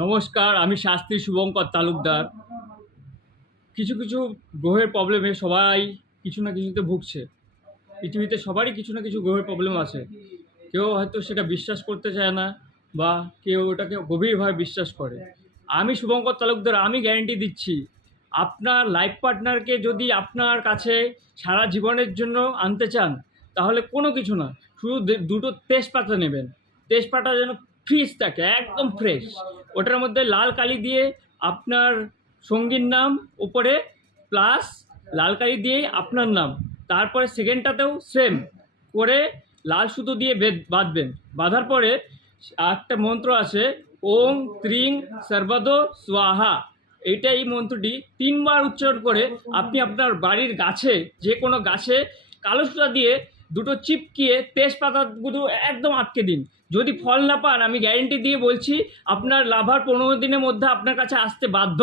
নমস্কার, আমি শাস্ত্রী শুভঙ্কর তালুকদার। কিছু কিছু গ্রহের প্রবলেমে সবাই কিছু না কিছুতে ভুগছে। পৃথিবীতে সবারই কিছু না কিছু গ্রহের প্রবলেম আছে। কেউ হয়তো সেটা বিশ্বাস করতে চায় না, বা কেউ ওটাকে গভীরভাবে বিশ্বাস করে। আমি শুভঙ্কর তালুকদার, আমি গ্যারেন্টি দিচ্ছি, আপনার লাইফ পার্টনারকে যদি আপনার কাছে সারা জীবনের জন্য আনতে চান, তাহলে কোনো কিছু না, শুধু দুটো তেজপাতা নেবেন। তেজপাতা যেন ফ্রেশ থাকে, একদম ফ্রেশ। ওটার মধ্যে লাল কালি দিয়ে আপনার সঙ্গীর নাম ওপরে, প্লাস লাল কালি দিয়ে আপনার নাম, তারপরে সেকেন্ডটাতেও সেম করে লাল সুতো দিয়ে বাঁধবেন। বাঁধার পরে একটা মন্ত্র আছে, ওং ত্রিং সর্বদ স্বাহা। এই মন্ত্রটি 3বার উচ্চারণ করে আপনি আপনার বাড়ির গাছে, যে কোনো গাছে কালো সুতা দিয়ে দুটো চিপকিয়ে তেজপাতাগুলো একদম আটকে দিন। যদি ফল না পান, আমি গ্যারেন্টি দিয়ে বলছি, আপনার লাভার 15 দিনের মধ্যে আপনার কাছে আসতে বাধ্য।